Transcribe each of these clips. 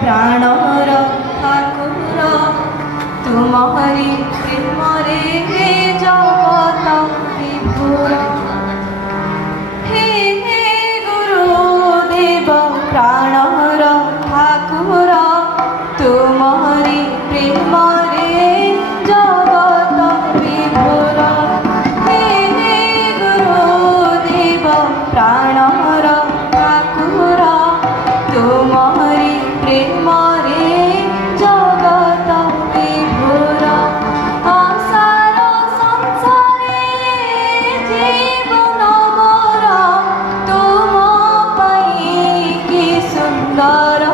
प्राणर ठाकुर तुमरी प्रेमरे हे जगत विभुर हे हे गुरुदेव प्राणर ठाकुर तुमरी प्रेमरे जगत विभुर हे हे गुरुदेव प्राणर ठाकुर तुमरी प्रेमरे जगत विभुर आसार संसारे जीवन मोर तुम पाई कि सुंदर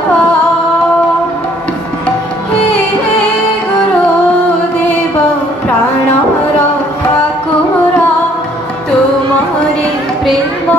हे हे गुरुदेव प्राणर ठाकुर तुमरी प्रेम